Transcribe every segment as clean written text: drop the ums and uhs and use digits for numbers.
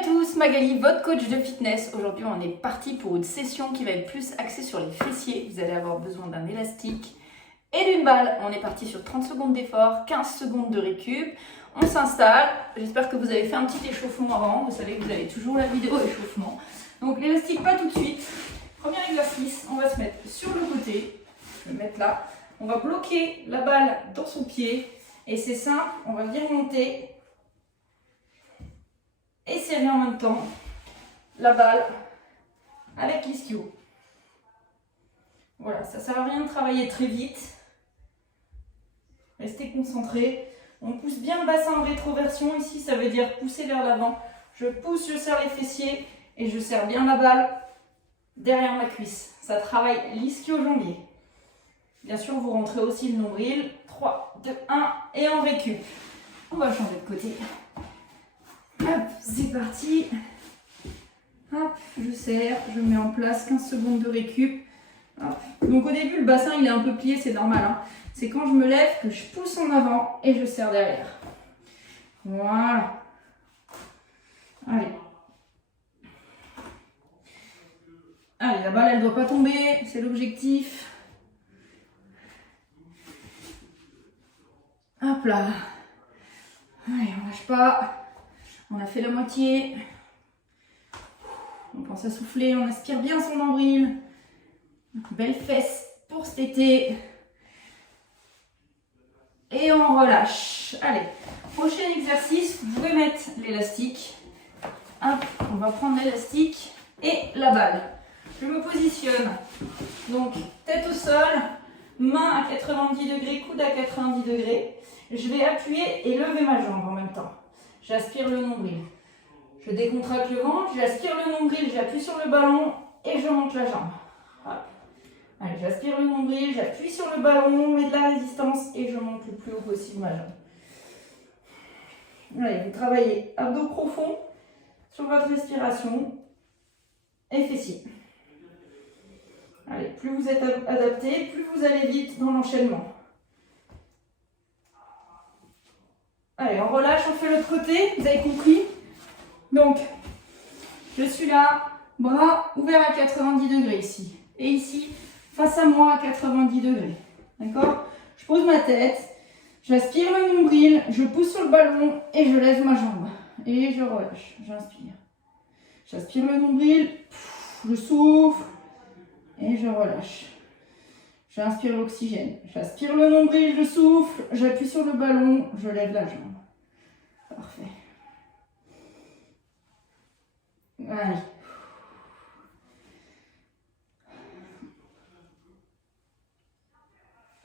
à tous, Magali, votre coach de fitness. Aujourd'hui, on est parti pour une session qui va être plus axée sur les fessiers. Vous allez avoir besoin d'un élastique et d'une balle. On est parti sur 30 secondes d'effort, 15 secondes de récup. On s'installe. J'espère que vous avez fait un petit échauffement avant. Vous savez que vous avez toujours la vidéo échauffement. Donc l'élastique, pas tout de suite. Premier exercice, on va se mettre sur le côté. Je vais me mettre là. On va bloquer la balle dans son pied. Et c'est simple, on va venir monter et serrer en même temps la balle avec l'ischio. Voilà, ça ne sert à rien de travailler très vite. Restez concentrés. On pousse bien le bassin en rétroversion. Ici, ça veut dire pousser vers l'avant. Je pousse, je serre les fessiers et je serre bien la balle derrière ma cuisse. Ça travaille l'ischio-jambier. Bien sûr, vous rentrez aussi le nombril. 3, 2, 1 et on récup. On va changer de côté. Hop, c'est parti. Hop, je serre, je mets en place 15 secondes de récup. Hop. Donc au début, le bassin il est un peu plié, c'est normal. Hein. C'est quand je me lève que je pousse en avant et je serre derrière. Voilà. Allez. Allez, la balle elle ne doit pas tomber, c'est l'objectif. Hop là. Allez, on lâche pas. On a fait la moitié. On pense à souffler, on aspire bien son nombril. Belle fesse pour cet été. Et on relâche. Allez, prochain exercice, vous pouvez mettre l'élastique. Hop, on va prendre l'élastique et la balle. Je me positionne. Donc, tête au sol, main à 90 degrés, coude à 90 degrés. Je vais appuyer et lever ma jambe en même temps. J'aspire le nombril. Je décontracte le ventre, j'aspire le nombril, j'appuie sur le ballon et je monte la jambe. Hop. Allez, j'aspire le nombril, j'appuie sur le ballon, mets de la résistance et je monte le plus haut possible ma jambe. Allez, vous travaillez abdos profonds sur votre respiration et fessiers. Allez, plus vous êtes adapté, plus vous allez vite dans l'enchaînement. Allez, on relâche, on fait l'autre côté, vous avez compris? Donc, je suis là, bras ouverts à 90 degrés ici. Et ici, face à moi à 90 degrés. D'accord? Je pose ma tête, j'aspire le nombril, je pousse sur le ballon et je lève ma jambe. Et je relâche, j'inspire. J'aspire le nombril, je souffle et je relâche. J'inspire l'oxygène. J'aspire le nombril, je souffle, j'appuie sur le ballon, je lève la jambe. Parfait. Allez.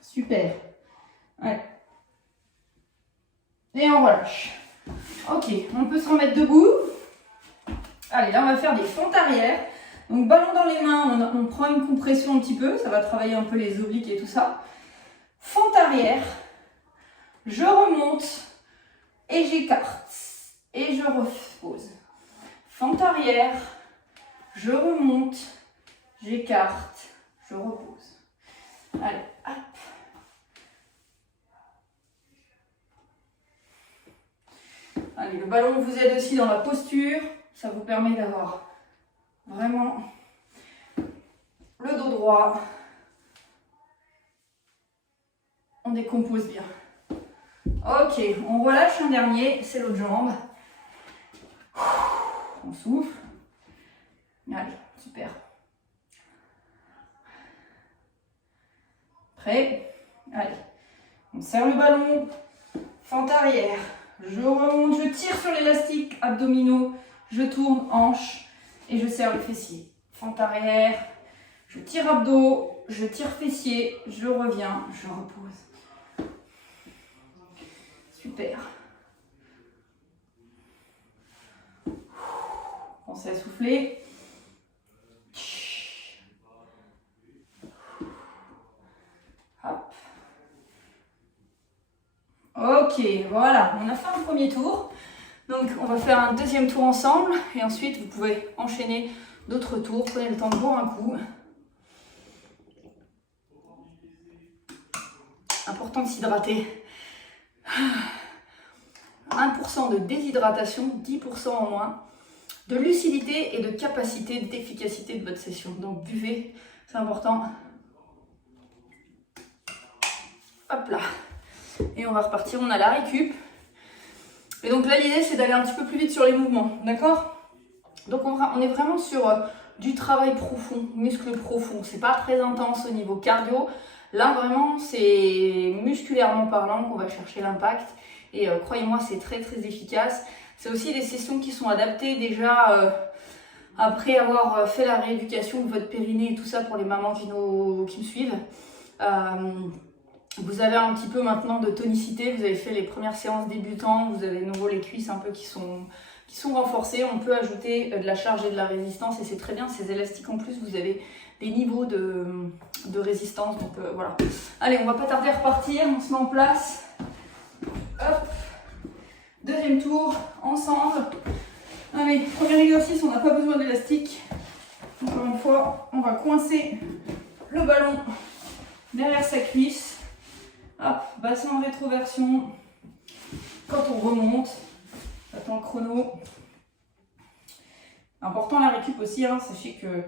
Super. Allez. Et on relâche. Ok, on peut se remettre debout. Allez, là on va faire des fentes arrière. Donc ballon dans les mains, on prend une compression un petit peu, ça va travailler un peu les obliques et tout ça. Fente arrière, je remonte et j'écarte et je repose. Fente arrière, je remonte, j'écarte, je repose. Allez, hop. Allez, le ballon vous aide aussi dans la posture, ça vous permet d'avoir vraiment le dos droit. On décompose bien. Ok, on relâche un dernier, c'est l'autre jambe. On souffle. Allez, super. Prêt? Allez, on serre le ballon. Fente arrière. Je remonte, je tire sur l'élastique abdominaux. Je tourne hanche et je serre le fessier. Fente arrière. Je tire abdos, je tire fessier, je reviens, je repose. Super. Pensez à souffler. Hop. Ok, voilà, on a fait un premier tour. Donc on va faire un deuxième tour ensemble et ensuite vous pouvez enchaîner d'autres tours. Prenez le temps de boire un coup. Important de s'hydrater. 1% de déshydratation, 10% en moins. de lucidité et de capacité d'efficacité de votre session. Donc buvez, c'est important. Hop là. Et on va repartir, on a la récup. Et donc là, l'idée, c'est d'aller un petit peu plus vite sur les mouvements, d'accord? Donc on est vraiment sur du travail profond, muscle profond. C'est pas très intense au niveau cardio. Là, vraiment, c'est musculairement parlant qu'on va chercher l'impact. Et croyez-moi, c'est très très efficace. C'est aussi des sessions qui sont adaptées déjà après avoir fait la rééducation de votre périnée et tout ça pour les mamans qui me suivent. Vous avez un petit peu maintenant de tonicité, vous avez fait les premières séances débutantes, vous avez de nouveau les cuisses un peu qui sont renforcées. On peut ajouter de la charge et de la résistance et c'est très bien, ces élastiques en plus, vous avez des niveaux de résistance. Donc voilà. Allez, on va pas tarder à repartir, on se met en place. Hop. Deuxième tour, ensemble. Allez, premier exercice, on n'a pas besoin d'élastique. Encore une fois, on va coincer le ballon derrière sa cuisse. Hop, bassin en rétroversion. Quand on remonte, attends le chrono. Important la récup aussi, hein, sachez que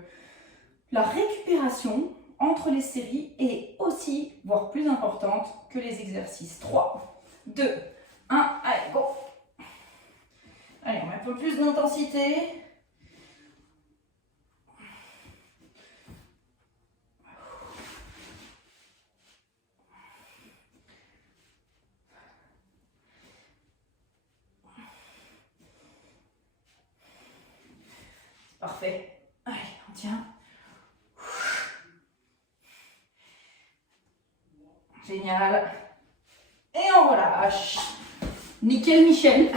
la récupération entre les séries est aussi, voire plus importante que les exercices. 3, 2, 1, allez, go! Allez, on met un peu plus d'intensité. Parfait. Allez, on tient. Génial. Et on relâche. Nickel Michel.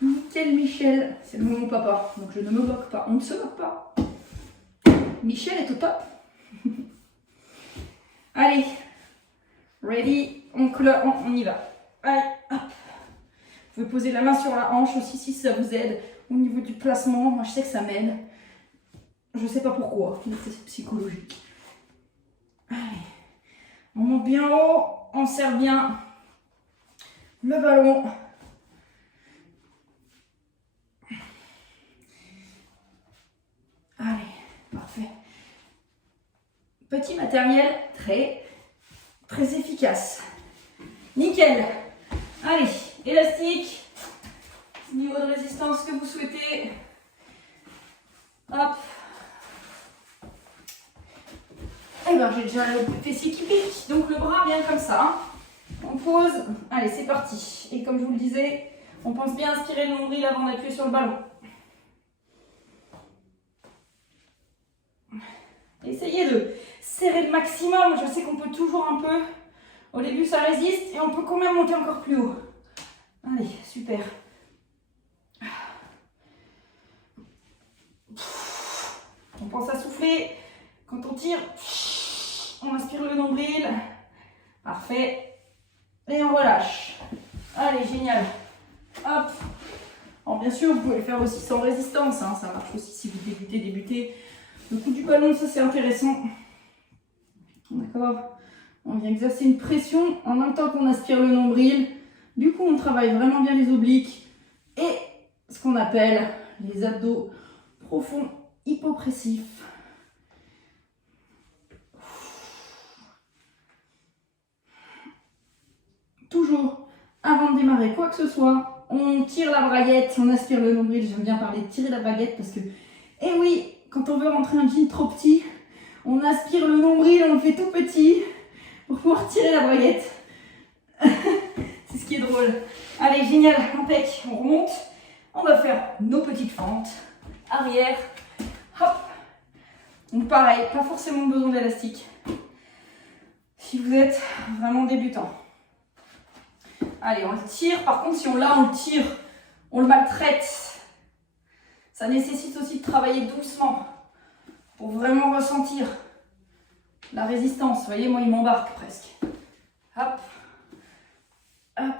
Nickel Michel. C'est le moment papa. Donc je ne me moque pas. On ne se moque pas. Michel est au top. Allez. Ready. On y va. Allez, hop. Vous pouvez poser la main sur la hanche aussi si ça vous aide. Au niveau du placement, moi je sais que ça m'aide. Je sais pas pourquoi, mais c'est psychologique. Allez. On monte bien haut, on serre bien le ballon. Allez, parfait. Petit matériel très efficace. Nickel. Allez, élastique. Niveau de résistance que vous souhaitez. Hop. Et bien j'ai déjà le fessier qui pique, donc le bras bien comme ça. On pose. Allez, c'est parti. Et comme je vous le disais, on pense bien inspirer le nombril avant d'appuyer sur le ballon. Essayez de serrer le maximum. Je sais qu'on peut toujours un peu. Au début, ça résiste et on peut quand même monter encore plus haut. Allez, super. On pense à souffler. Quand on tire, on inspire le nombril. Parfait. Et on relâche. Allez, génial. Hop. Alors bien sûr, vous pouvez le faire aussi sans résistance. Hein. Ça marche aussi si vous débutez. Le coup du ballon, ça c'est intéressant. D'accord. On vient exercer une pression en même temps qu'on aspire le nombril. Du coup, on travaille vraiment bien les obliques et ce qu'on appelle les abdos profonds hypopressifs. Toujours, avant de démarrer quoi que ce soit, on tire la braguette, on aspire le nombril. J'aime bien parler de tirer la braguette parce que, eh oui, quand on veut rentrer un jean trop petit, on aspire le nombril, on le fait tout petit pour pouvoir tirer la braguette. C'est ce qui est drôle. Allez, génial, impec, on remonte. On va faire nos petites fentes. Arrière, hop. Donc pareil, pas forcément besoin d'élastique. Si vous êtes vraiment débutant. Allez, on le tire. Par contre, si on le tire, on le maltraite. Ça nécessite aussi de travailler doucement pour vraiment ressentir la résistance. Vous voyez, moi, il m'embarque presque. Hop, hop,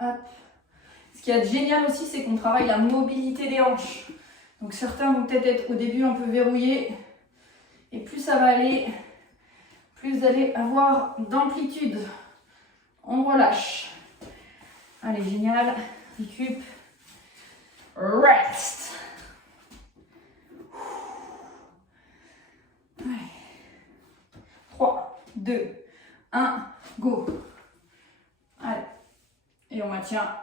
hop. Ce qui est génial aussi, c'est qu'on travaille la mobilité des hanches. Donc certains vont peut-être être au début un peu verrouillés. Et plus ça va aller, plus vous allez avoir d'amplitude. On relâche. Allez, génial. Récup. rest. Allez. 3, 2, 1, go. Allez. Et on maintient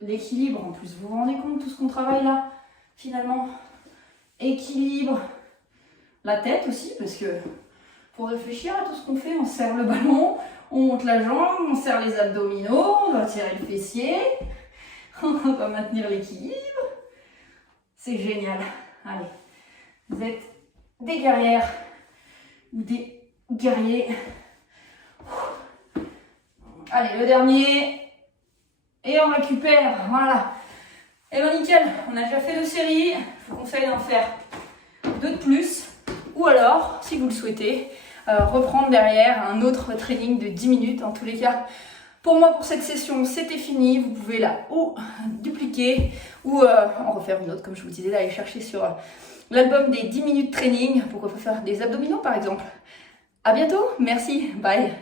l'équilibre. En plus, vous vous rendez compte de tout ce qu'on travaille là, finalement. Équilibre. La tête aussi, parce que pour réfléchir à tout ce qu'on fait, on serre le ballon, on monte la jambe, on serre les abdominaux, on va tirer le fessier, on va maintenir l'équilibre. C'est génial. Allez, vous êtes des guerrières ou des guerriers. Allez, le dernier. Et on récupère. Voilà. Et bien nickel, on a déjà fait 2 séries. Je vous conseille d'en faire 2 de plus. Ou alors, si vous le souhaitez, reprendre derrière un autre training de 10 minutes. En tous les cas, pour moi, pour cette session, c'était fini. Vous pouvez là ou dupliquer ou en refaire une autre, comme je vous disais, d'aller chercher sur l'album des 10 minutes training. Pourquoi pas faire des abdominaux, par exemple. À bientôt. Merci. Bye.